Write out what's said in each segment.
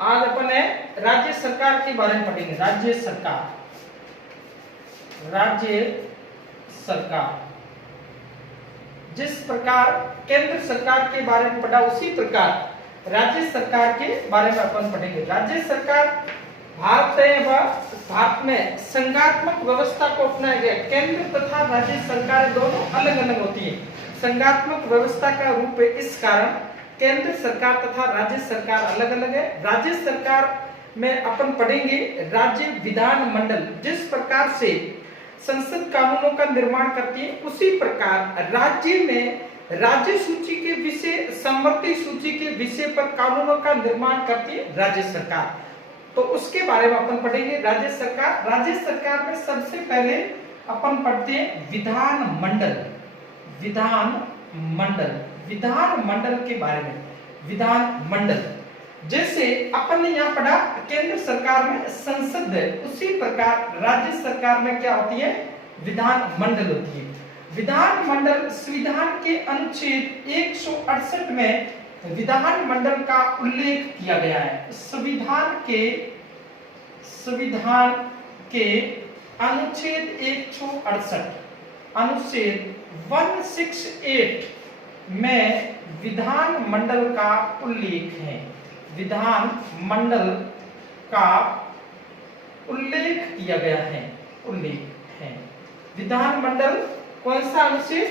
आज अपन है राज्य सरकार के बारे में पढ़ेंगे। राज्य सरकार, राज्य सरकार जिस प्रकार केंद्र सरकार के बारे में पढ़ा उसी प्रकार राज्य सरकार के बारे में अपन पढ़ेंगे। राज्य सरकार भारत में संघात्मक व्यवस्था को अपनाया गया। केंद्र तथा राज्य सरकार दोनों अलग अलग होती है। संघात्मक व्यवस्था का रूप है, इस कारण केंद्र सरकार तथा राज्य सरकार अलग अलग है। राज्य सरकार में अपन पढ़ेंगे राज्य विधानमंडल जिस प्रकार से संसद कानूनों का निर्माण करती है, उसी प्रकार राज्य में राज्य सूची के विषय, समवर्ती सूची के विषय पर कानूनों का निर्माण करती है राज्य सरकार। तो उसके बारे में अपन पढ़ेंगे राज्य सरकार। राज्य सरकार में सबसे पहले अपन पढ़ते हैं विधानमंडल। विधानमंडल, विधानमंडल के बारे में। विधानमंडल जैसे अपन ने यहाँ पढ़ा केंद्र सरकार में संसद है, उसी प्रकार राज्य सरकार में क्या होती है, विधानमंडल होती है। विधानमंडल संविधान के अनुच्छेद 168 में विधानमंडल का उल्लेख किया गया है। संविधान के अनुच्छेद 168, अनुच्छेद 168 में विधानमंडल का उल्लेख है। विधानमंडल का उल्लेख किया गया है, उल्लेख है। विधानमंडल कौन सा अनुच्छेद,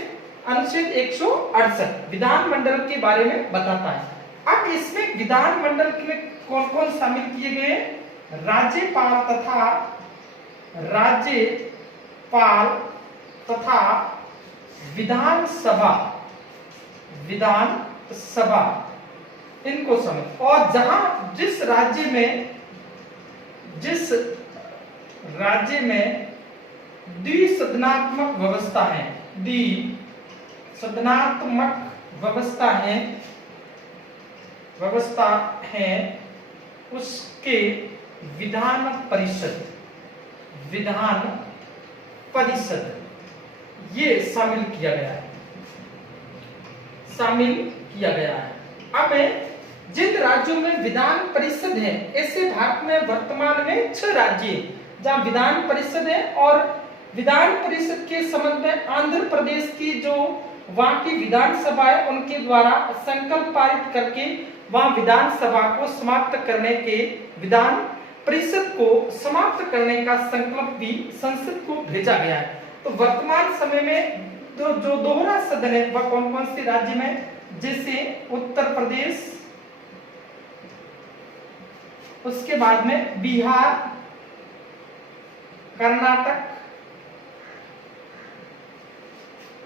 अनुच्छेद 168 विधानमंडल के बारे में बताता है। अब इसमें विधानमंडल में कौन कौन शामिल किए गए, राज्यपाल तथा विधानसभा, विधानसभा इनको समझ। और जहां जिस राज्य में द्विसदनात्मक व्यवस्था है, द्विसदनात्मक व्यवस्था है उसके विधान परिषद ये शामिल किया गया है, शामिल किया गया है। अब जिन राज्यों में विधान परिषद है, ऐसे भारत में वर्तमान में 6 राज्य हैं जहां विधान परिषद है। और विधान परिषद के संबंध में आंध्र प्रदेश की जो वहां की विधानसभा है, उनके द्वारा संकल्प पारित करके वहां विधानसभा को समाप्त करने के, विधान परिषद को समाप्त करने का संकल्प भी संसद को भेजा गया है। तो वर्तमान समय में जो दोहरा सदन है वह कौन कौन से राज्य में, जैसे उत्तर प्रदेश, उसके बाद में बिहार, कर्नाटक,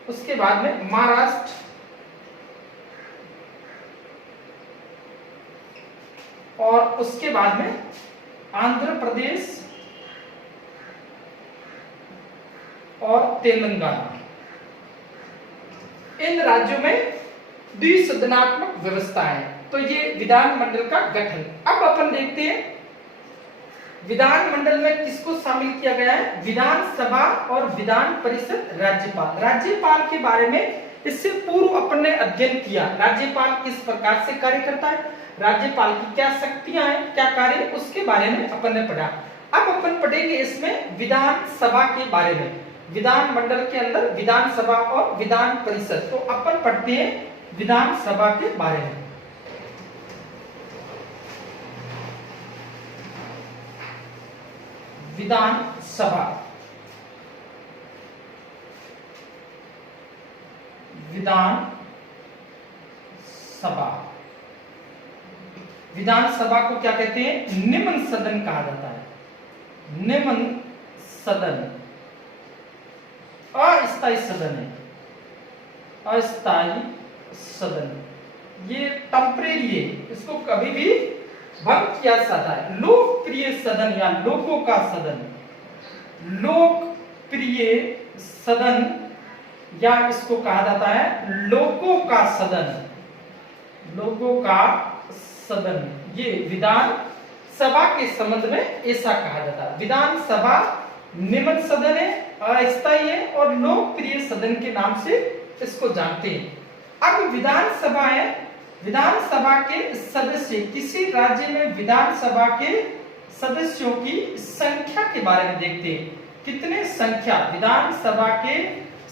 उसके बाद में महाराष्ट्र और उसके बाद में आंध्र प्रदेश और तेलंगाना। इन राज्यों में द्विसदनात्मक व्यवस्था है। तो ये विधानमंडल का गठन। अब अपन देखते हैं विधानमंडल में किसको शामिल किया गया है, विधानसभा और विधान परिषद, राज्यपाल। राज्यपाल के बारे में इससे पूर्व अपन ने अध्ययन किया, राज्यपाल किस प्रकार से कार्य करता है, राज्यपाल की क्या शक्तियां हैं, क्या कार्य, उसके बारे में अपन ने पढ़ा। अब अपन पढ़ेंगे इसमें विधानसभा के बारे में। विधानमंडल के अंदर विधानसभा और विधान परिषद। तो अपन पढ़ते हैं विधानसभा के बारे में। विधानसभा, विधानसभा को क्या कहते हैं, निम्न सदन कहा जाता है। निम्न सदन अस्थायी सदन है, अस्थायी सदन, ये टेम्परेरी है, इसको कभी भी भंग किया जा सकता है। लोकप्रिय सदन या लोगों का सदन, लोकप्रिय सदन या इसको कहा जाता है लोगों का सदन, लोगों का सदन। ये विधानसभा के संबंध में ऐसा कहा जाता है। विधानसभा निम्न सदन है, अस्थायी है और लोकप्रिय सदन के नाम से इसको जानते हैं। अब विधानसभा है विधानसभा के सदस्य, किसी राज्य में विधानसभा के सदस्यों की संख्या के बारे में देखते हैं। कितने संख्या, विधानसभा के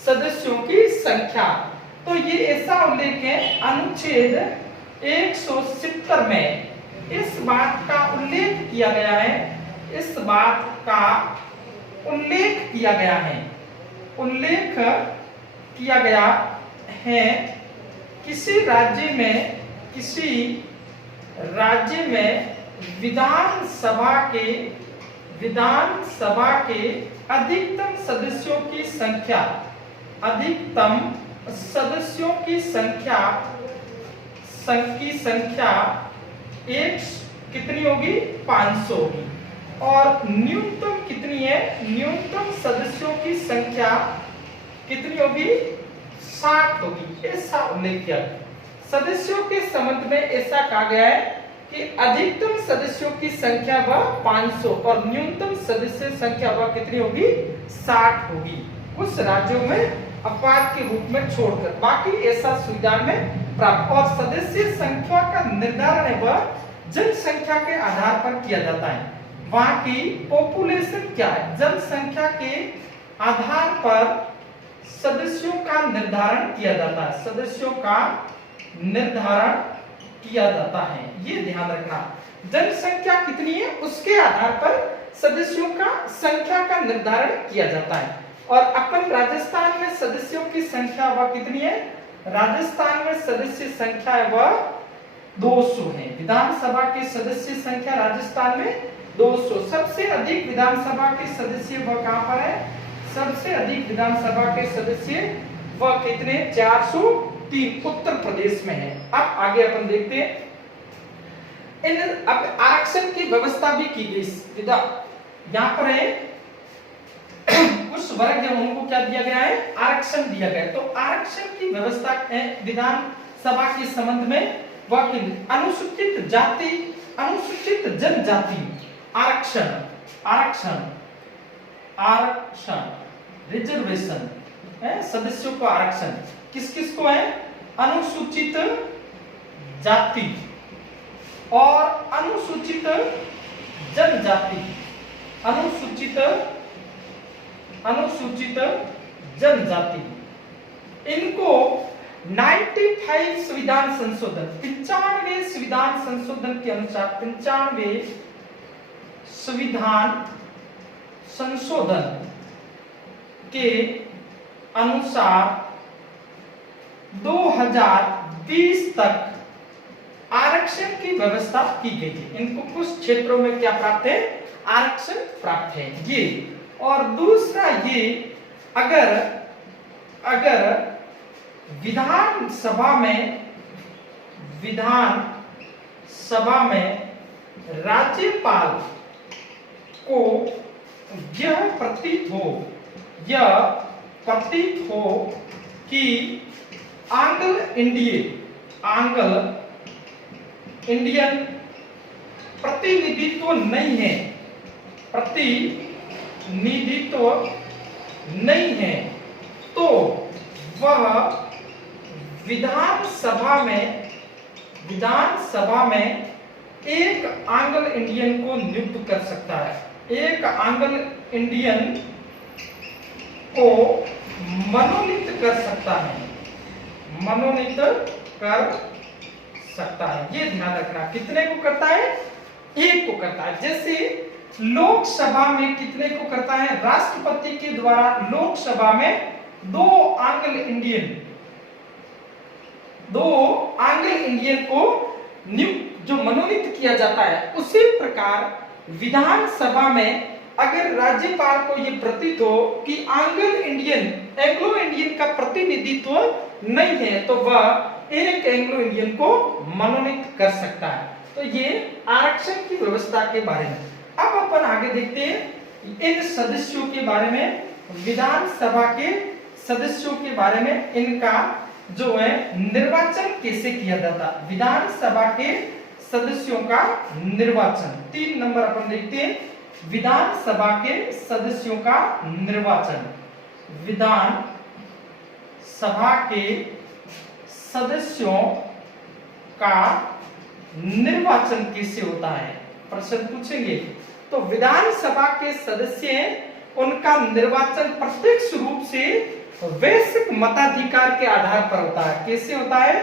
सदस्यों की संख्या। तो ये ऐसा उल्लेख है अनुच्छेद 170 में इस बात का उल्लेख किया गया है, इस बात का उल्लेख किया गया है, उल्लेख किया गया है किसी राज्य में विधानसभा के अधिकतम सदस्यों की संख्या, अधिकतम सदस्यों की संख्या एक कितनी होगी, 500 होगी। और न्यूनतम कितनी है, न्यूनतम सदस्यों की संख्या कितनी होगी, 60 होगी। ऐसा उल्लेख किया सदस्यों के संबंध में, ऐसा कहा गया है कि अधिकतम सदस्यों की संख्या वह 500 और न्यूनतम सदस्य संख्या वह कितनी होगी, 60 होगी, उस राज्यों में अपवाद के रूप में छोड़कर, बाकी ऐसा संविधान में प्राप्त। और सदस्य संख्या का निर्धारण है वह जनसंख्या के आधार पर किया जाता है। वहां की पॉपुलेशन क्या है, जनसंख्या के आधार पर सदस्यों का निर्धारण किया जाता है, सदस्यों का निर्धारण किया जाता है। ये ध्यान रखना, जनसंख्या कितनी है उसके आधार पर सदस्यों का संख्या का निर्धारण किया जाता है। और अपन राजस्थान में सदस्यों की संख्या वह कितनी है, राजस्थान में सदस्य संख्या है वह 200 है। विधानसभा के सदस्य संख्या राजस्थान में 200। सबसे अधिक विधानसभा के सदस्य वह कहां पर है, सबसे अधिक विधानसभा के सदस्य वह कितने, 403 उत्तर प्रदेश में है। अब आगे अपन देखते हैं, अब आरक्षण की व्यवस्था भी की गई। यहाँ पर है कुछ वर्ग है उनको क्या दिया गया है, आरक्षण दिया गया है। तो आरक्षण की व्यवस्था है विधानसभा के संबंध में, वह अनुसूचित जाति, अनुसूचित जनजाति आरक्षण, आरक्षण, आरक्षण, रिजर्वेशन है, सदस्यों को आरक्षण किस किस को है, अनुसूचित जाति और अनुसूचित जनजाति, अनुसूचित जनजाति, इनको 95 संविधान संशोधन, 95वें संविधान संशोधन के अनुसार, 95वें संविधान संशोधन के अनुसार 2020 तक आरक्षण की व्यवस्था की गई थी। इनको कुछ क्षेत्रों में क्या प्राप्त है, आरक्षण प्राप्त है ये। और दूसरा ये, अगर विधानसभा में राज्यपाल को यह प्रतीत हो कि आंग्ल इंडियन प्रतिनिधित्व नहीं है, तो वह विधानसभा में एक आंग्ल इंडियन को नियुक्त कर सकता है, एक आंग्ल इंडियन को मनोनीत कर सकता है, मनोनीत कर सकता है। ये ध्यान रखना, कितने को करता है, एक को करता है। जैसे लोकसभा में कितने को करता है, राष्ट्रपति के द्वारा लोकसभा में दो आंग्ल इंडियन को नियुक्त जो मनोनीत किया जाता है, उसी प्रकार विधानसभा में अगर राज्यपाल को यह प्रतीत हो कि एंग्लो इंडियन का प्रतिनिधित्व नहीं है, तो वह एक एंग्लो इंडियन को मनोनीत कर सकता है। तो ये आरक्षण की व्यवस्था के बारे में। अब अपन आगे देखते हैं इन सदस्यों के बारे में, विधानसभा के सदस्यों के बारे में, इनका जो है निर्वाचन कैसे किया जाता, विधानसभा के सदस्यों का निर्वाचन। 3 नंबर अपन देखते हैं, विधानसभा के सदस्यों का निर्वाचन। विधान सभा के सदस्यों का निर्वाचन कैसे होता है, प्रश्न पूछेंगे। तो विधानसभा के सदस्य उनका निर्वाचन प्रत्यक्ष रूप से वैश्विक मताधिकार के आधार पर होता है। कैसे होता है?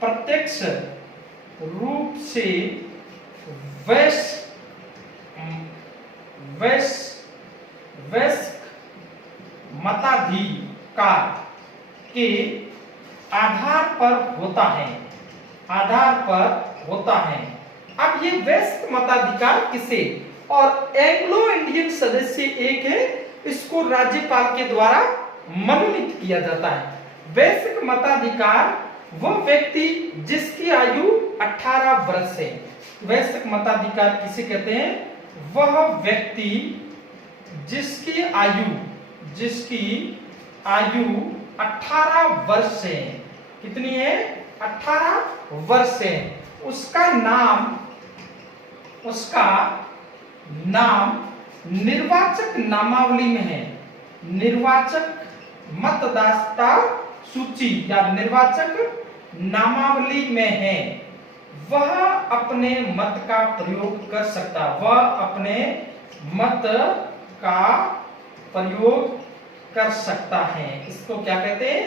प्रत्यक्ष रूप से वैश्विक मताधिकार के आधार पर होता है, अब ये वैश्विक मताधिकार किसे, और एंग्लो इंडियन सदस्य एक है, इसको राज्यपाल के द्वारा मनोनीत किया जाता है। वैश्विक मताधिकार वह व्यक्ति जिसकी आयु 18 वर्ष है। वैश्विक मताधिकार किसे कहते हैं? वह व्यक्ति जिसकी आयु 18 वर्ष है। कितनी है? 18 वर्ष है। उसका नाम निर्वाचक नामावली में है, निर्वाचक मतदाता सूची या निर्वाचक नामावली में है। वह अपने मत का प्रयोग कर सकता है, इसको क्या कहते हैं?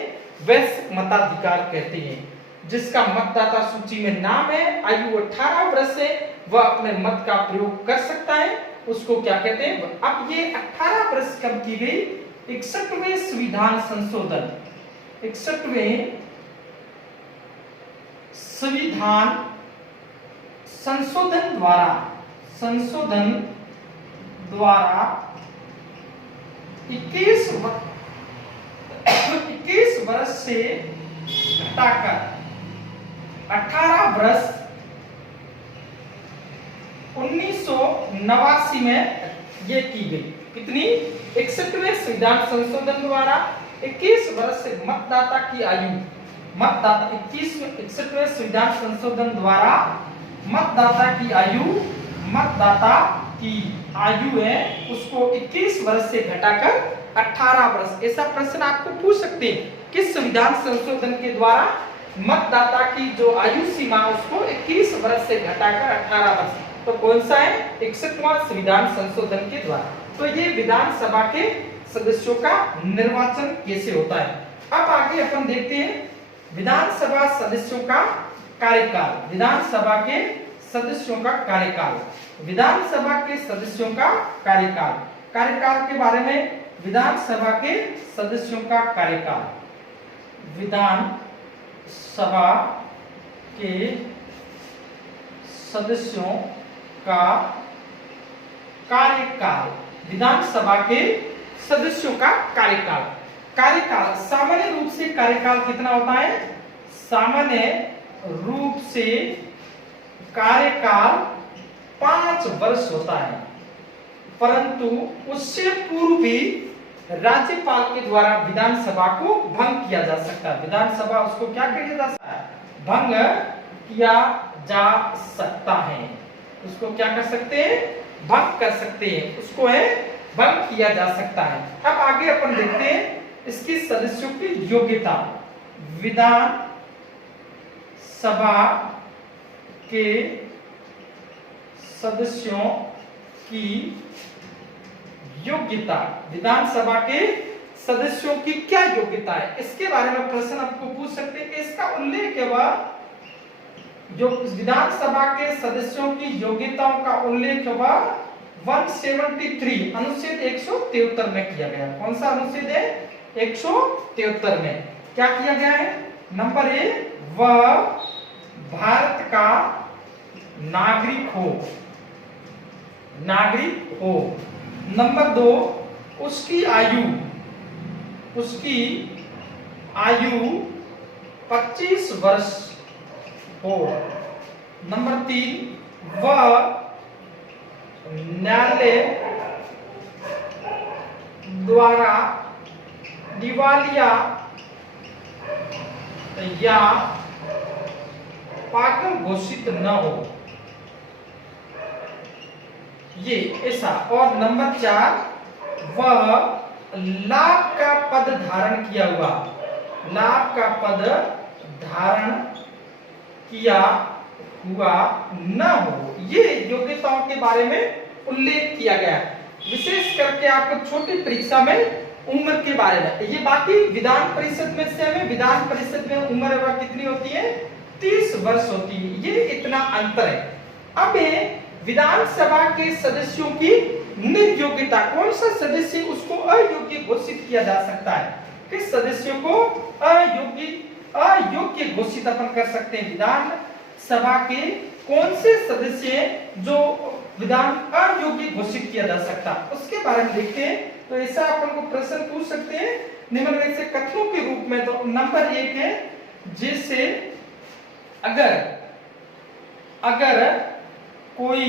वैश्विक मताधिकार कहते हैं। जिसका मतदाता सूची में नाम है, आयु 18 वर्ष है, वह अपने मत का प्रयोग कर सकता है, उसको क्या कहते हैं? अब ये 18 वर्ष कब की गई? 61वें संविधान संशोधन, 61वें संविधान संशोधन द्वारा 21 वर्ष से घटाकर 18 वर्ष 1989 में ये की गई। कितनी? 61वें संविधान संशोधन द्वारा 21 वर्ष से मतदाता की आयु, 61वें संविधान संशोधन द्वारा मतदाता की आयु है, उसको 21 वर्ष से घटाकर 18 वर्ष। ऐसा प्रश्न आपको पूछ सकते हैं, किस संविधान संशोधन के द्वारा मतदाता की जो आयु सीमा उसको 21 वर्ष से घटाकर 18 वर्ष, तो कौन सा है? 61वां संविधान संशोधन के द्वारा। तो ये विधानसभा के सदस्यों का निर्वाचन कैसे होता है। अब आगे अपन देखते हैं विधानसभा सदस्यों का कार्यकाल। विधानसभा के सदस्यों का कार्यकाल के बारे में, विधानसभा के सदस्यों का कार्यकाल, विधानसभा के सदस्यों का कार्यकाल, विधानसभा के सदस्यों का कार्यकाल सामान्य रूप से कार्यकाल कितना होता है? सामान्य रूप से कार्यकाल 5 वर्ष होता है, परंतु उससे पूर्व भी राज्यपाल के द्वारा विधानसभा को भंग किया जा सकता है। विधानसभा उसको क्या किया जा सकता है? भंग किया जा सकता है। उसको क्या कर सकते हैं? भंग कर सकते हैं, उसको है भंग किया जा सकता है। अब आगे अपन देखते हैं इसकी सदस्यों की योग्यता। विधान सभा के सदस्यों की योग्यता, विधानसभा के सदस्यों की क्या योग्यता है, इसके बारे में प्रश्न आपको पूछ सकते हैं कि इसका उल्लेख वह जो विधानसभा के सदस्यों की योग्यताओं का उल्लेख वह 173 अनुच्छेद 173 में किया गया। कौन सा अनुच्छेद है? 173 में क्या किया गया है? नंबर 1, वह भारत का नागरिक हो। नंबर 2, उसकी आयु 25 वर्ष हो। नंबर 3, वह न्यायालय द्वारा दिवालिया या पागल घोषित न हो, ये ऐसा। और नंबर 4, वह लाभ का पद धारण किया हुआ न हो, ये योग्यताओं के बारे में उल्लेख किया गया है। विशेष करके आपको छोटी परीक्षा में उम्र के बारे में, ये बाकी विधान परिषद में से हमें, विधान परिषद में उम्र वह कितनी होती है, 30 वर्ष होती है, ये इतना अंतर है। अब विधानसभा के सदस्यों की निर्योग्यता, कौन सा सदस्य उसको अयोग्य घोषित किया जा सकता है, किस सदस्यों को अयोग्य घोषित अपन कर सकते हैं, विधान सभा के कौन से सदस्य जो विधान अयोग्य घोषित किया जा सकता, उसके बारे में देखते हैं। तो ऐसा अपन को प्रश्न पूछ सकते हैं निम्नलिखित से कथनों के रूप में। तो नंबर 1 है, जैसे अगर कोई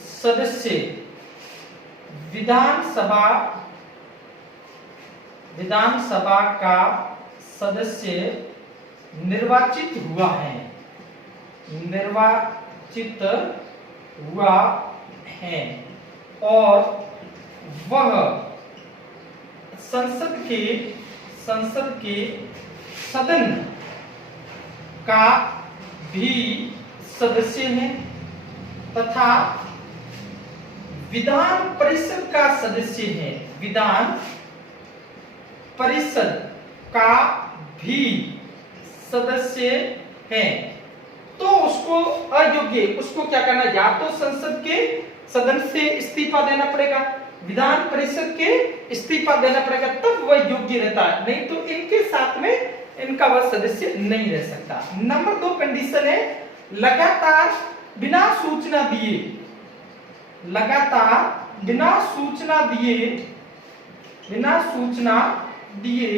सदस्य विधानसभा का सदस्य निर्वाचित हुआ है और वह संसद के सदन का भी सदस्य है तथा विधान परिषद का सदस्य है, विधान परिषद का भी सदस्य है, तो उसको अयोग्य, उसको क्या करना, या तो संसद के सदन से इस्तीफा देना पड़ेगा, विधान परिषद के इस्तीफा देना पड़ेगा, तब वह योग्य रहता है, नहीं तो इनके साथ में इनका वह सदस्य नहीं रह सकता। नंबर 2 कंडीशन है, लगातार बिना सूचना दिए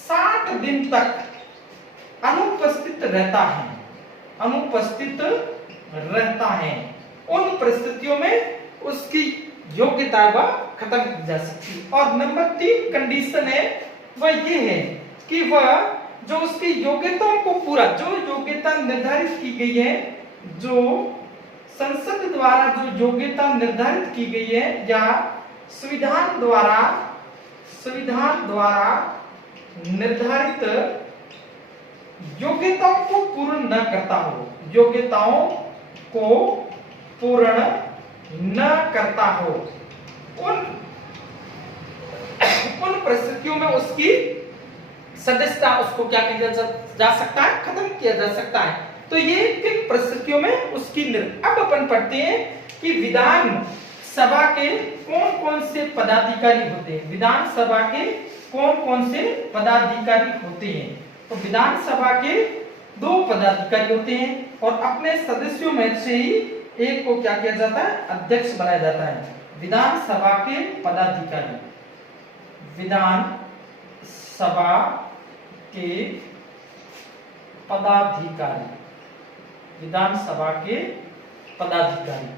60 दिन तक अनुपस्थित रहता है, उन परिस्थितियों में उसकी योग्यता वह खत्म की जा सकती है। और नंबर 3 कंडीशन है, वह ये है कि वह जो उसकी योग्यताओं को पूरा, जो योग्यता निर्धारित की गई है, जो संसद द्वारा जो योग्यता निर्धारित की गई है या संविधान द्वारा निर्धारित योग्यताओं को पूर्ण न करता हो, योग्यताओं को पूर्ण न करता हो, उन परिस्थितियों में उसकी सदस्यता, उसको क्या किया जा सकता है, खत्म किया जा सकता है। तो ये किन परिस्थितियों में उसकी अब अपन पढ़ते हैं कि विधान सभा के कौन कौन से पदाधिकारी होते हैं, विधान सभा के कौन कौन से पदाधिकारी होते हैं। तो विधान सभा के 2 पदाधिकारी होते हैं और अपने सदस्यों में से ही एक को क्या किया जाता है, अध्यक्ष बनाया जाता है। विधान सभा के पदाधिकारी, विधान सभा के पदाधिकारी, विधानसभा के पदाधिकारी,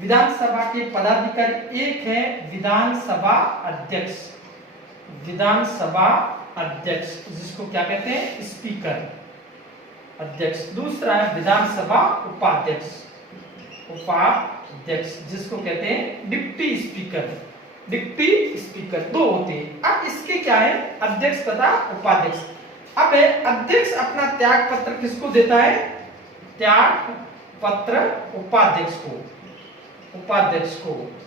विधानसभा के पदाधिकारी एक है विधानसभा अध्यक्ष, विधानसभा अध्यक्ष जिसको क्या कहते हैं, स्पीकर अध्यक्ष। दूसरा है विधानसभा उपाध्यक्ष, उपाध्यक्ष जिसको कहते हैं डिप्टी स्पीकर, डिप्टी स्पीकर 2 होते हैं। अब इसके क्या है, अध्यक्ष तथा उपाध्यक्ष। अब अध्यक्ष अपना त्याग पत्र किसको देता है, त्याग पत्र उपाध्यक्ष को,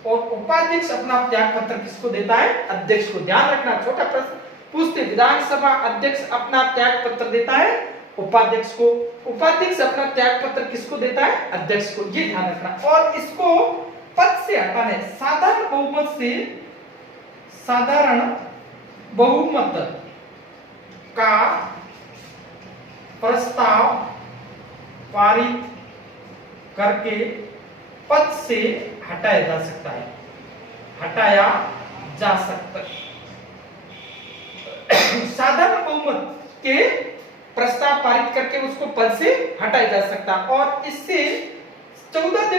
और उपाध्यक्ष अपना त्याग पत्र किसको देता है, अध्यक्ष को। ध्यान रखना, छोटा प्रश्न पूछते, विधानसभा अध्यक्ष अपना त्याग पत्र देता है उपाध्यक्ष को, उपाध्यक्ष अपना त्याग पत्र किसको देता है, अध्यक्ष को, ये ध्यान रखना। और इसको पद से हटाने, साधारण बहुमत का प्रस्ताव पारित करके पद से हटाया जा सकता है, साधारण बहुमत के प्रस्ताव पारित करके उसको पद से हटाया जा सकता है। और इससे 14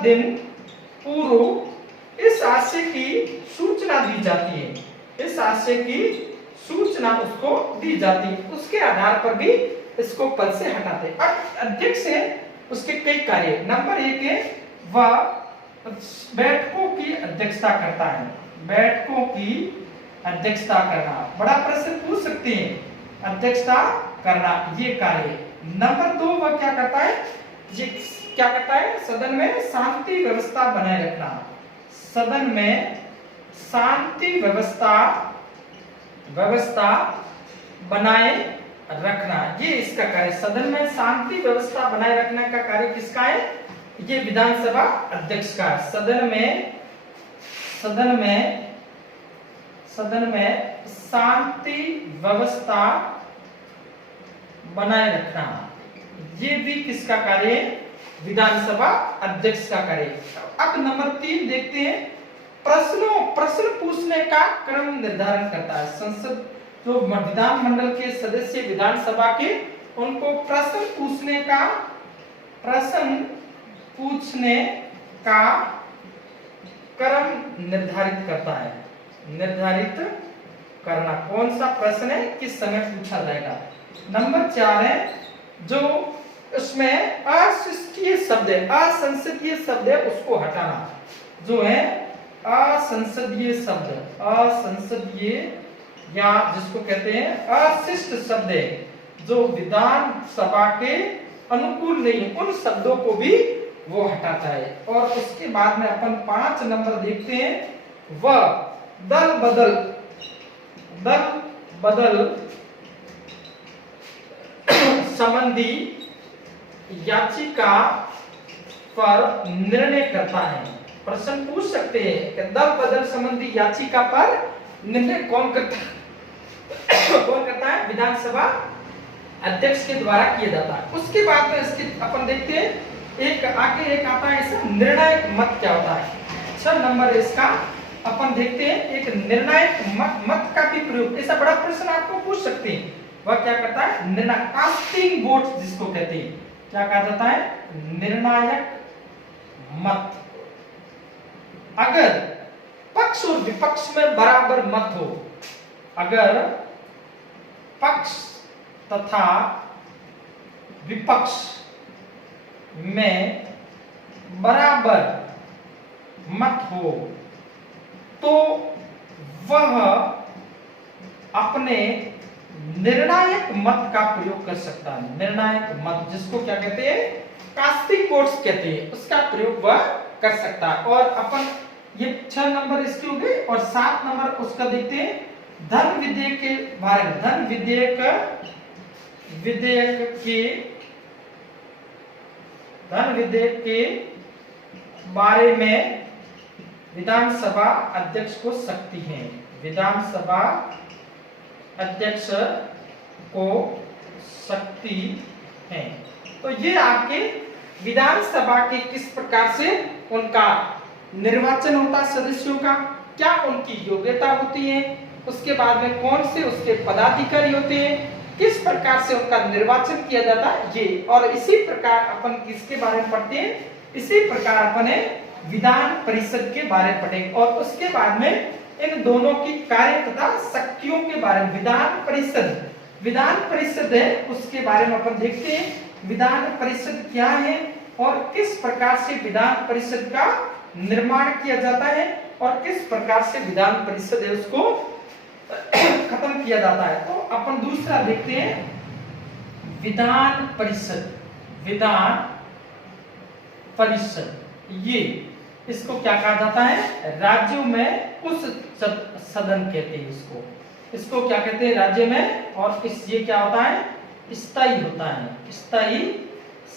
दिन पूर्व इस आशय की सूचना दी जाती है, इस आशय की सूचना उसको दी जाती है, उसके आधार पर भी इसको पद से हटाते हैं। अब अध्यक्ष है, उसके कई कार्य, नंबर 1 है वह बैठकों की अध्यक्षता करता है, बैठकों की अध्यक्षता करना, बड़ा प्रश्न पूछ सकते हैं, अध्यक्षता करना ये कार्य। नंबर 2 वह क्या करता है, ये क्या करता है, सदन में शांति व्यवस्था बनाए रखना। सदन में शांति व्यवस्था बनाए रखना, ये इसका कार्य। सदन में शांति व्यवस्था बनाए रखने का कार्य किसका है, ये विधानसभा अध्यक्ष का। सदन में शांति व्यवस्था बनाए रखना, ये भी किसका कार्य है, विधानसभा अध्यक्ष का कार्य। अब नंबर 3 देखते हैं, प्रश्न पूछने का क्रम निर्धारण करता है। संसद जो विधानमंडल के सदस्य विधानसभा के, उनको प्रश्न पूछने का क्रम निर्धारित करता है। निर्धारित करना, कौन सा प्रश्न है, किस समय पूछा जाएगा। नंबर 4 है, जो उसमें अशिष्टीय शब्द है, असंसदीय शब्द है, उसको हटाना। जो है असंसदीय शब्द, असंसदीय या जिसको कहते हैं अशिष्ट शब्द है, जो विधानसभा के अनुकूल नहीं, उन शब्दों को भी वो हटाता है। और उसके बाद में अपन 5 नंबर देखते हैं, वह दल बदल संबंधी याचिका पर निर्णय करता है। प्रश्न पूछ सकते हैं कि दल बदल संबंधी याचिका पर निर्णय कौन करता है, विधानसभा अध्यक्ष के द्वारा किया जाता है। उसके बाद में इसके अपन देखते हैं, एक आता है इसका निर्णायक मत क्या होता है। 6 नंबर इसका अपन देखते हैं, एक निर्णायक मत का भी प्रयोग, ऐसा बड़ा प्रश्न आपको पूछ सकते हैं। वह क्या करता है, निर्णय कास्टिंग वोट जिसको कहते हैं, क्या कहा जाता है, निर्णायक मत। अगर पक्ष और विपक्ष में बराबर मत हो, अगर पक्ष तथा विपक्ष में बराबर मत हो, तो वह अपने निर्णायक मत का प्रयोग कर सकता है। निर्णायक मत जिसको क्या कहते हैं, कास्टिंग वोट्स कहते हैं, उसका प्रयोग वह कर सकता है। और अपन ये 6 नंबर इसके हो गए। और 7 नंबर उसका देखते हैं, धन विधेयक के बारे में। धन विधेयक के बारे में विधानसभा अध्यक्ष को शक्ति है। विधानसभा अध्यक्ष को शक्ति है। तो ये आपके विधानसभा के किस प्रकार से उनका निर्वाचन होता है, सदस्यों का क्या उनकी योग्यता होती है, उसके बाद में कौन से उसके पदाधिकारी होते हैं, किस प्रकार से उनका निर्वाचन किया जाता है, ये। और इसी प्रकार अपन किसके बारे में पढ़ते हैं, इसी प्रकार अपन विधान परिषद के बारे में पढ़ेंगे। और उसके बाद में इन दोनों की कार्य तथा शक्तियों के बारे में विधान परिषद है, उसके बारे में अपन देखते हैं विधान परिषद क्या है और किस प्रकार से विधान परिषद का निर्माण किया जाता है और किस प्रकार से विधान परिषद है उसको खत्म किया जाता है। तो अपन दूसरा देखते हैं विधान परिषद, ये इसको क्या कहा जाता है, राज्यों में उस सदन कहते हैं इसको क्या कहते हैं, राज्य में। और ये क्या होता है, स्थायी होता है, स्थायी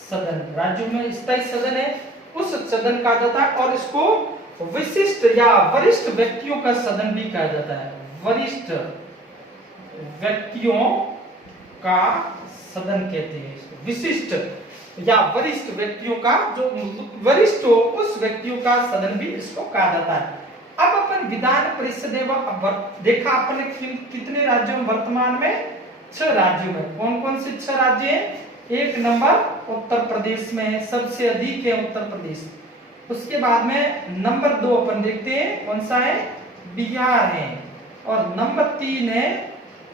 सदन। राज्यों में स्थायी सदन है, उस सदन कहा जाता है। और इसको विशिष्ट या वरिष्ठ व्यक्तियों का सदन भी कहा जाता है। वरिष्ठ व्यक्तियों का सदन कहते हैं इसको, विशिष्ट या वरिष्ठ व्यक्तियों का, जो वरिष्ठ हो उस व्यक्तियों का सदन भी इसको कहा जाता है। अब अपन विधान परिषद देखा अपन कितने राज्यों में, वर्तमान में 6 राज्यों में। कौन कौन से 6 राज्य हैं, 1 नंबर उत्तर प्रदेश में सबसे अधिक है उत्तर प्रदेश। उसके बाद में नंबर 2 अपन देखते हैं कौन सा है, बिहार है। और नंबर 3 है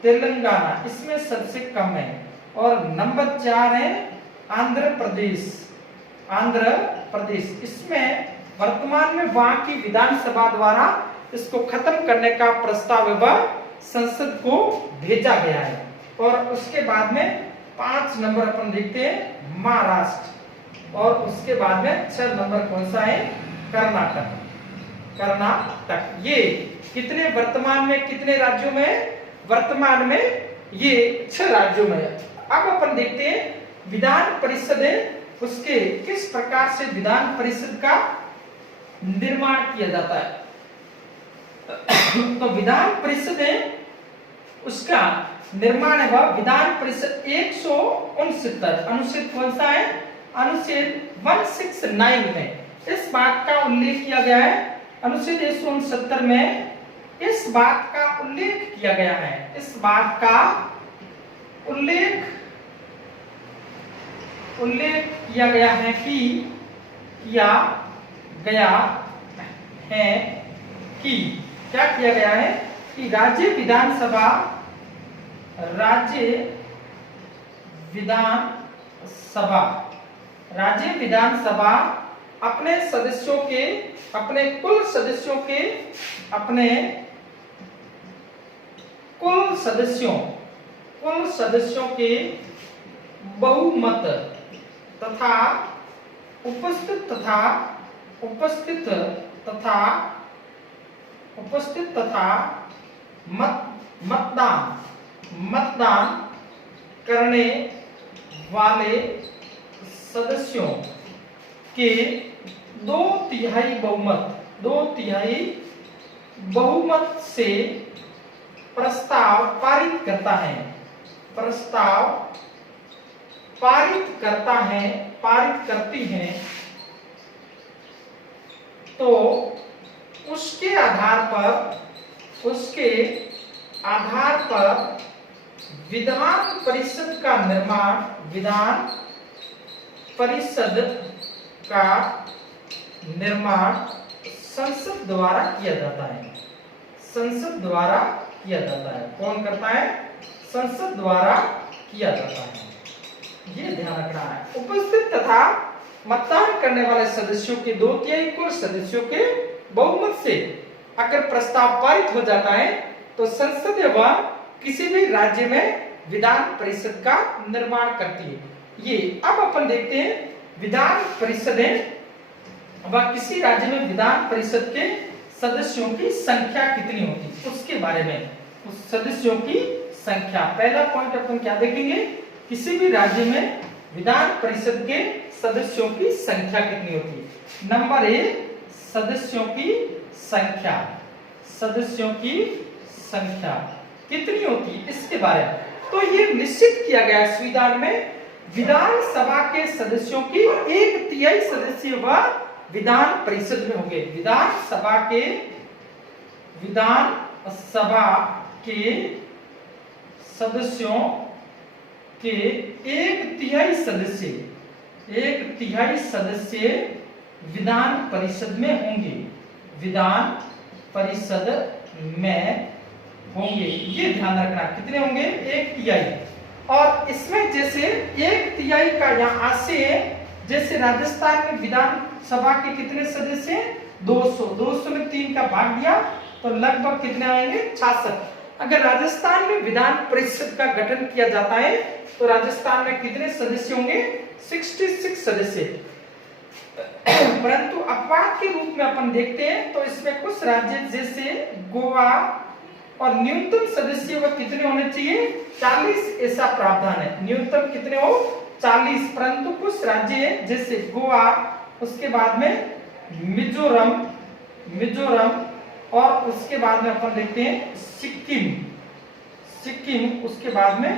तेलंगाना, इसमें सबसे कम है। और नंबर 4 है आंध्र प्रदेश, इसमें वर्तमान में वहां की विधानसभा द्वारा इसको खत्म करने का प्रस्ताव संसद को भेजा गया है। और उसके बाद में 5 नंबर अपन देखते हैं महाराष्ट्र, और उसके बाद में 6 नंबर कौन सा है, कर्नाटक। कर्नाटक ये कितने वर्तमान में कितने राज्यों में, वर्तमान में ये 6 राज्यों में। अब अपन देखते हैं विधान परिषद उसके किस प्रकार से विधान परिषद का निर्माण किया जाता है। तो विधान परिषद उसका निर्माण है वह विधान परिषद 169 अनुच्छेद कौन सा है, अनुच्छेद 169 में इस बात का उल्लेख किया गया है। अनुच्छेद 169 में इस बात का उल्लेख किया गया है, इस बात का उल्लेख किया गया है कि किया गया है कि क्या किया गया है कि राज्य विधानसभा अपने सदस्यों के, अपने कुल सदस्यों के बहुमत तथा उपस्थित तथा मतदान करने वाले सदस्यों के 2/3 बहुमत से प्रस्ताव पारित करती हैं तो उसके आधार पर विधान परिषद का निर्माण संसद द्वारा किया जाता है। कौन करता है, संसद द्वारा किया जाता है, ये ध्यान रखना है। उपस्थित तथा मतदान करने वाले सदस्यों के 2/3 कुल सदस्यों के बहुमत से अगर प्रस्ताव पारित हो जाता है तो संसद व किसी भी राज्य में विधान परिषद का निर्माण करती है। ये अब अपन देखते हैं विधान परिषद व किसी राज्य में विधान परिषद के सदस्यों की संख्या कितनी होती, उसके बारे में, उस सदस्यों की संख्या। पहला पॉइंट अपन क्या देखेंगे, किसी भी राज्य में विधान परिषद के सदस्यों की संख्या कितनी होती है। नंबर 1 सदस्यों की संख्या कितनी होती है, इसके बारे में। तो ये निश्चित किया गया संविधान में, विधानसभा के सदस्यों की 1/3 सदस्य व विधान परिषद में होंगे। विधानसभा के सदस्यों के 1/3 सदस्य विधान परिषद में होंगे, ये ध्यान रखना। कितने होंगे, 1/3। और इसमें जैसे 1/3 का यहाँ से जैसे राजस्थान में विधानसभा के कितने सदस्य हैं, 200 में 3 का भाग दिया तो लगभग कितने आएंगे, 66। अगर राजस्थान में विधान परिषद का गठन किया जाता है तो राजस्थान में कितने सदस्य होंगे, 66 सदस्य। परंतु अपवाद के रूप में अपन देखते हैं तो इसमें कुछ राज्य जैसे गोवा और न्यूनतम सदस्य व कितने होने चाहिए, 40, ऐसा प्रावधान है। न्यूनतम कितने हो, 40। परंतु कुछ राज्य है जैसे गोवा, उसके बाद में मिजोरम और उसके बाद में अपन देखते हैं सिक्किम, उसके बाद में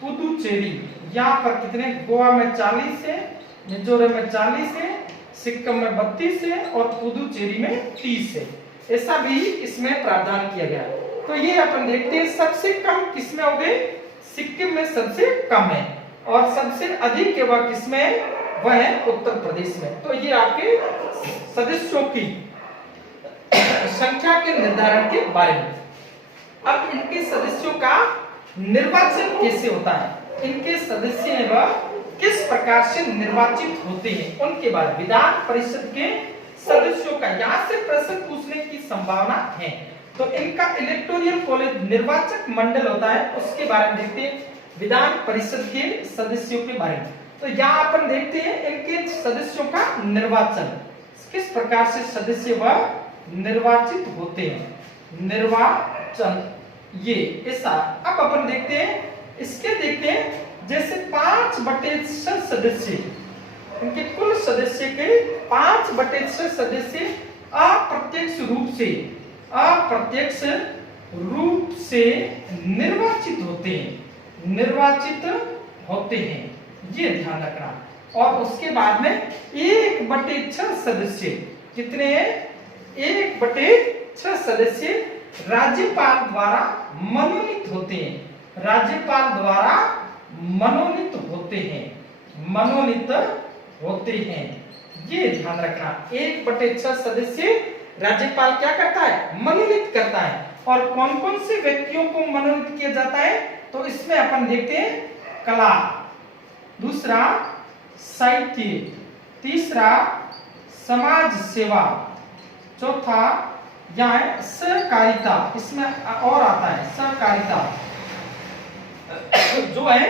पुदुचेरी। यहाँ पर कितने, गोवा में 40 है, मिजोरम में 40 है, सिक्किम में 32 है और पुदुचेरी में 30 है। ऐसा भी इसमें प्रावधान किया गया। तो ये अपन देखते हैं सबसे कम किसमें हो गए, सिक्किम में सबसे कम है, और सबसे अधिक है वह किसमें, वह है उत्तर प्रदेश में। तो ये आपके सदस्यों की संख्या के निर्धारण के बारे में। अब इनके सदस्यों का निर्वाचन कैसे होता है, इनके सदस्य वह किस प्रकार से निर्वाचित होते हैं, उनके बारे में। विधान परिषद के सदस्यों का यहाँ से प्रश्न पूछने की संभावना है। तो इनका इलेक्टोरल कॉलेज निर्वाचक मंडल होता है, उसके बारे में देखते हैं। विधान परिषद के सदस्यों के बारे में। तो यहाँ अपन देखते हैं इनके सदस्यों का निर्वाचन, किस प्रकार से सदस्य वह निर्वाचित होते हैं। निर्वाचन ये ऐसा। अब अपन देखते हैं, इसके देखते हैं जैसे 5/6 सदस्य, इनके कुल सदस्य के 5/6 सदस्य अप्रत्यक्ष रूप से निर्वाचित होते हैं, ये ध्यान रखना। और उसके बाद में 1/6 सदस्य, कितने हैं? 1/6 सदस्य राज्यपाल द्वारा मनोनीत होते हैं। राज्यपाल द्वारा मनोनीत होते हैं, ये ध्यान रखना। 1/6 सदस्य राज्यपाल क्या करता है? मनोनीत करता है। और कौन कौन से व्यक्तियों को मनोनीत किया जाता है? तो इसमें अपन देखते हैं कला, दूसरा साहित्य, तीसरा समाज सेवा, चौथा यहाँ सहकारिता, इसमें और आता है सहकारिता जो है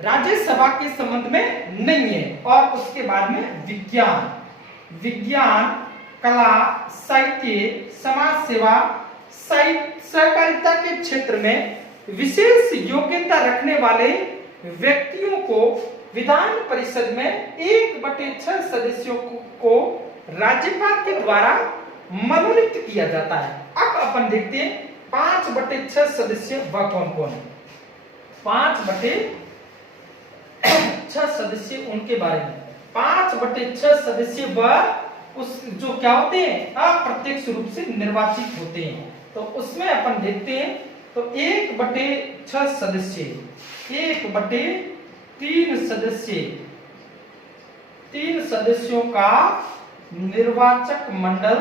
राज्यसभा के संबंध में नहीं है। और उसके बाद में विज्ञान, कला, साहित्य, समाज सेवा, सहकारिता के क्षेत्र में विशेष योग्यता रखने वाले व्यक्तियों को विधान परिषद में 1/6 सदस्यों को राज्यपाल के द्वारा मनोनीत किया जाता है। अब अपन देखते हैं 5/6 सदस्य वह कौन कौन है। 5/6 सदस्य उनके बारे में। 5/6 सदस्य वह उस जो क्या होते हैं? अप्रत्यक्ष रूप से निर्वाचित होते हैं। तो उसमें अपन देखते हैं, तो 1/6 सदस्य, 1/3 सदस्य, 3 सदस्यों का निर्वाचक मंडल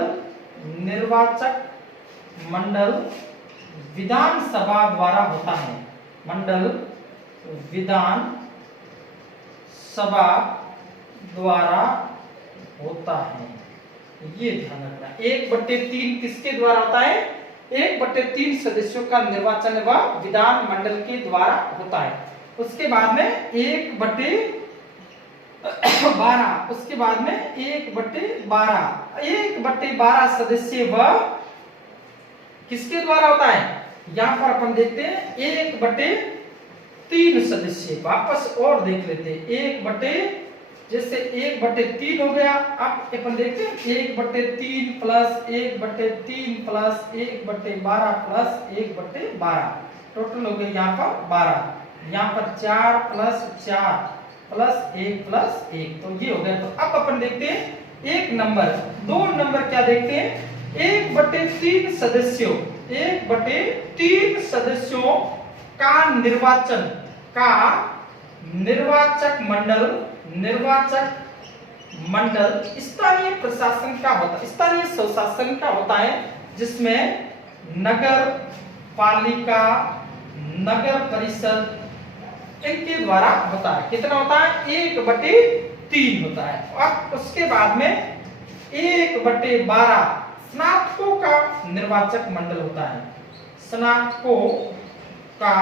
विधानसभा द्वारा होता है। मंडल विधान सभा द्वारा होता है, ये ध्यान रखना। 1/3 किसके द्वारा होता है? 1/3 सदस्यों का निर्वाचन वह विधान मंडल के द्वारा होता है। उसके बाद में 1/12, उसके बाद में 1/12 सदस्य वह किसके द्वारा होता है? यहाँ पर अपन देखते हैं 1/3 सदस्य, वापस और देख लेते हैं। जैसे 1/3 हो गया। अब अपन देखते हैं 1/3 प्लस 1/3 प्लस 1/12 प्लस 1/12, टोटल हो गया यहाँ पर 12। यहाँ पर 4 प्लस 4 प्लस 1 प्लस 1, तो ये हो गया। तो अब अपन देखते हैं 1 नंबर, 2 नंबर क्या देखते हैं? 1/3 सदस्यों, 1/3 सदस्यों का निर्वाचक मंडल स्थानीय प्रशासन का होता है, स्थानीय स्वशासन का होता है, जिसमें नगर पालिका, नगर परिषद इनके द्वारा होता है। कितना होता है? 1/3 होता है। और उसके बाद में 1/12 स्नातकों का निर्वाचक मंडल होता है। स्नातकों का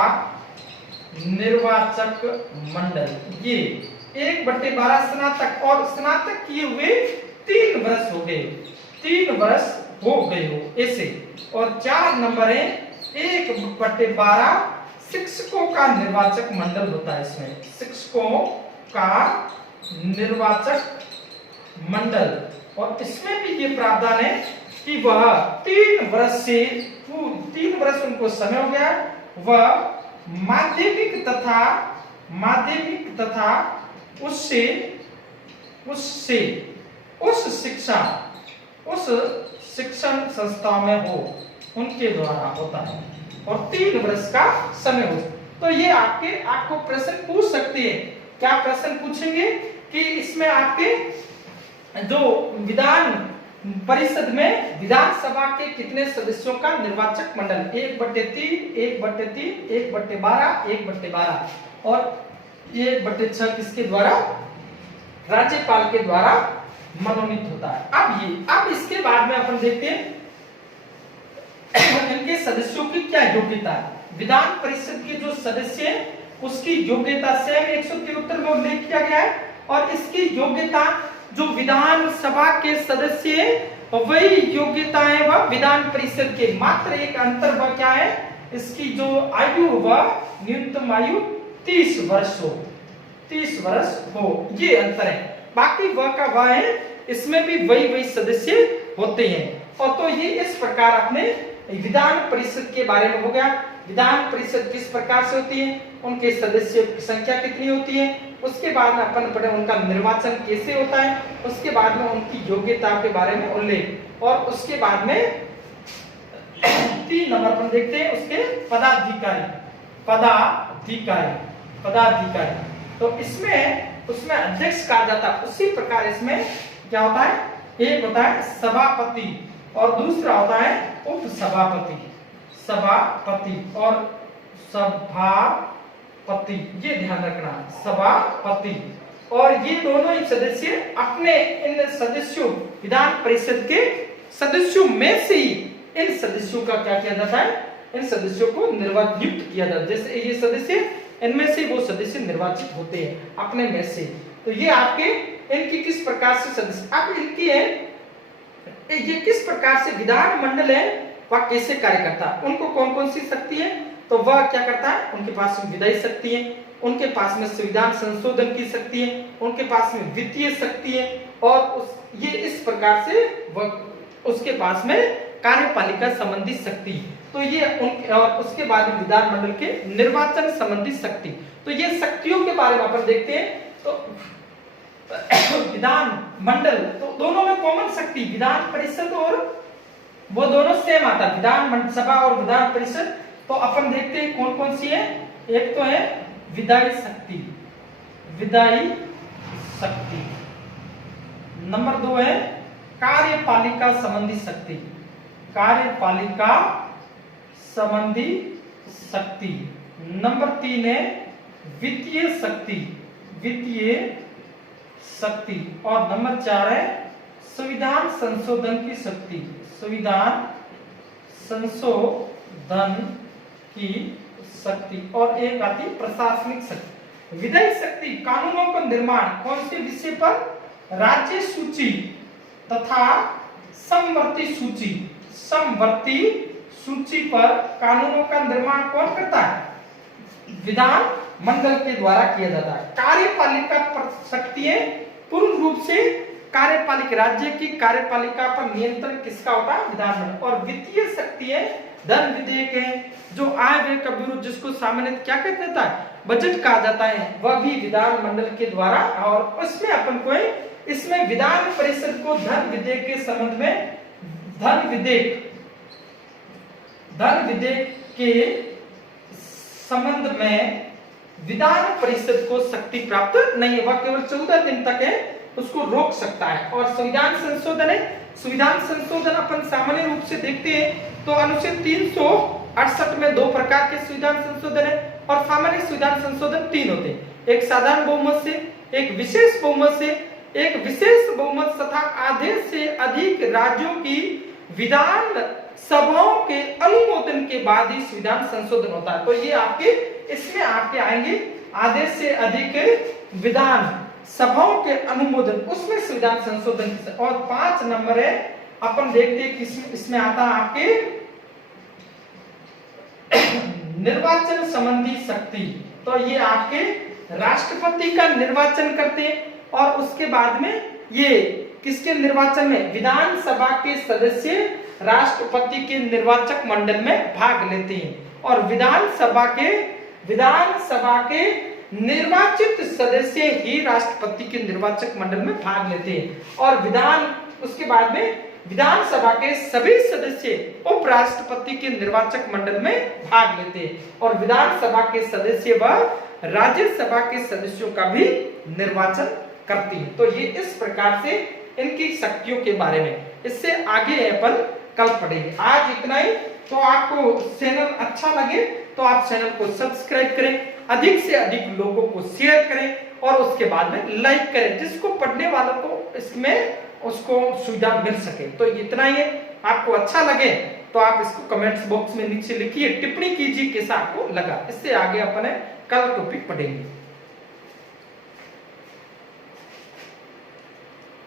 निर्वाचक मंडल, ये 1/12 स्नातक, और स्नातक किए हुए 3 वर्ष हो गए, 3 वर्ष हो गए हो ऐसे। और 4 नंबर है 1/12 शिक्षकों का निर्वाचक मंडल होता है। इसमें शिक्षकों का निर्वाचक मंडल, और इसमें भी ये प्रावधान है कि वह 3 वर्ष उनको समय हो गया, वह माध्यमिक तथा उससे उस शिक्षण संस्था में हो, उनके द्वारा होता है। और 3 वर्ष का समय हो। तो ये आपको प्रश्न पूछ सकते हैं। क्या प्रश्न पूछेंगे कि इसमें आपके जो विधान परिषद में विधानसभा के कितने सदस्यों का निर्वाचक मंडल? 1/3, 1/3, 1/12, 1/12, और 1/6 किसके द्वारा? राज्यपाल के द्वारा मनोनीत होता है। अब इसके बाद में अपन देखते हैं इनके सदस्यों की क्या योग्यता है। विधान परिषद के जो सदस्य हैं उसकी योग्यता सेम 173 में उल्लेख किया गया है। और इसकी योग्यता जो विधान सभा के सदस्य वही योग्यताएं वह विधान परिषद के, मात्र एक अंतर वह क्या है, इसकी जो आयु वह न्यूनतम आयु 30 वर्ष हो, 30 वर्ष हो, ये अंतर है। बाकी वह का वह है, इसमें भी वही सदस्य होते हैं। और तो ये इस प्रकार अपने विधान परिषद के बारे में हो गया। विधान परिषद किस प्रकार से होती है, उनके सदस्यों की संख्या कितनी होती है, उसके बाद में अपन पढ़े उनका निर्वाचन कैसे होता है, उसके बाद में उनकी योग्यता के बारे में उल्लेख, और उसके बाद में 3 नंबर पर देखते हैं उसके पदाधिकारी। तो इसमें उसमें अध्यक्ष कहा जाता है, उसी प्रकार इसमें क्या होता है, एक होता है सभापति और दूसरा होता है उपसभापति। सभापति और सभापति, ये ध्यान रखना, सभापति। और ये दोनों ही सदस्य अपने इन सदस्यों, विधान परिषद के सदस्यों में से ही इन सदस्यों का क्या किया जाता है, इन सदस्यों को नियुक्त किया जाता है। जैसे ये सदस्य, इनमें से वो सदस्य निर्वाचित होते हैं अपने में से। तो ये आपके इनकी किस प्रकार से सदस्य, अब इनकी है ये किस प्रकार से विधान मंडल है वह कैसे कार्य करता है, उनको कौन कौन सी शक्ति है, तो वह क्या करता है, उनके पास में विधायी शक्ति है, उनके पास में संविधान संशोधन की शक्ति है, उनके पास में वित्तीय शक्ति है, और ये इस प्रकार से वह उसके पास में कार्यपालिका संबंधी शक्ति। तो ये और उसके बाद में विधान मंडल के निर्वाचन संबंधी शक्ति। तो ये शक्तियों के बारे में अपन देखते हैं। तो विधान मंडल, तो दोनों में कॉमन शक्ति, विधान परिषद और वो दोनों सेम आता है, विधान सभा और विधान परिषद। तो अपन देखते हैं कौन कौन सी है। एक तो है विधायी शक्ति, नंबर 2 है कार्यपालिका संबंधी शक्ति, नंबर 3 है वित्तीय शक्ति, और नंबर 4 है संविधान संशोधन की शक्ति, और एक आती प्रशासनिक शक्ति। विधायी शक्ति कानूनों का निर्माण कौन से विषय पर, राज्य सूची तथा समवर्ती सूची पर कानूनों का निर्माण कौन करता है, विधान मंडल के द्वारा किया जाता है। कार्यपालिका शक्ति है पूर्ण रूप से कार्यपालिका, राज्य की कार्यपालिका पर नियंत्रण किसका होता है, विधान मंडल। और वित्तीय शक्ति है धन विधेयक है, जो आय व्यय का ब्यूरो, जिसको सामान्य क्या कहते हैं, बजट कहा जाता है, वह भी विधान मंडल के द्वारा। और उसमें अपन को इसमें विधान परिषद को धन विधेयक के संबंध में, धन विधेयक के संबंध में विधान परिषद को शक्ति प्राप्त नहीं है, वह केवल 14 दिन तक है, उसको रोक सकता है। और संविधान संशोधन है, संविधान संशोधन अपन सामान्य रूप से देखते हैं तो अनुच्छेद 368 में 2 प्रकार के संविधान संशोधन है, और सामान्य संविधान संशोधन 3 होते हैं, एक साधारण बहुमत से, एक विशेष बहुमत से, एक विशेष बहुमत तथा आधे से अधिक राज्यों की विधान सभाओं के अनुमोदन के बाद ही संविधान संशोधन होता है। तो ये आपके इसमें आपके आएंगे आधे से अधिक विधान सभाओं के अनुमोदन, उसमें संविधान संशोधन। और 5 नंबर है, अपन देखते हैं कि इसमें आता है आपके निर्वाचन संबंधी शक्ति। तो ये आपके राष्ट्रपति का निर्वाचन करते हैं, और उसके बाद में ये किसके निर्वाचन में, विधानसभा के सदस्य राष्ट्रपति के निर्वाचक मंडल में भाग लेते हैं, और विधानसभा के निर्वाचित सदस्य ही राष्ट्रपति के निर्वाचक मंडल में भाग लेते हैं। और उसके बाद में विधानसभा के सभी सदस्य उपराष्ट्रपति के निर्वाचक मंडल में भाग लेते हैं, और विधानसभा के सदस्य व राज्यसभा के सदस्यों का भी निर्वाचन करती है। तो ये इस प्रकार से इनकी शक्तियों के बारे में, इससे आगे अपन कल पढ़ेंगे। आज इतना ही। तो आपको चैनल अच्छा लगे तो आप चैनल को सब्सक्राइब करें, अधिक से अधिक लोगों को शेयर करें, और उसके बाद में लाइक करें, जिसको पढ़ने वालों को इसमें उसको सुविधा मिल सके। तो इतना ही है। आपको अच्छा लगे तो आप इसको कमेंट्स बॉक्स में नीचे लिखिए, टिप्पणी कीजिए कैसा आपको लगा। इससे आगे अपन कल टॉपिक पढ़ेंगे।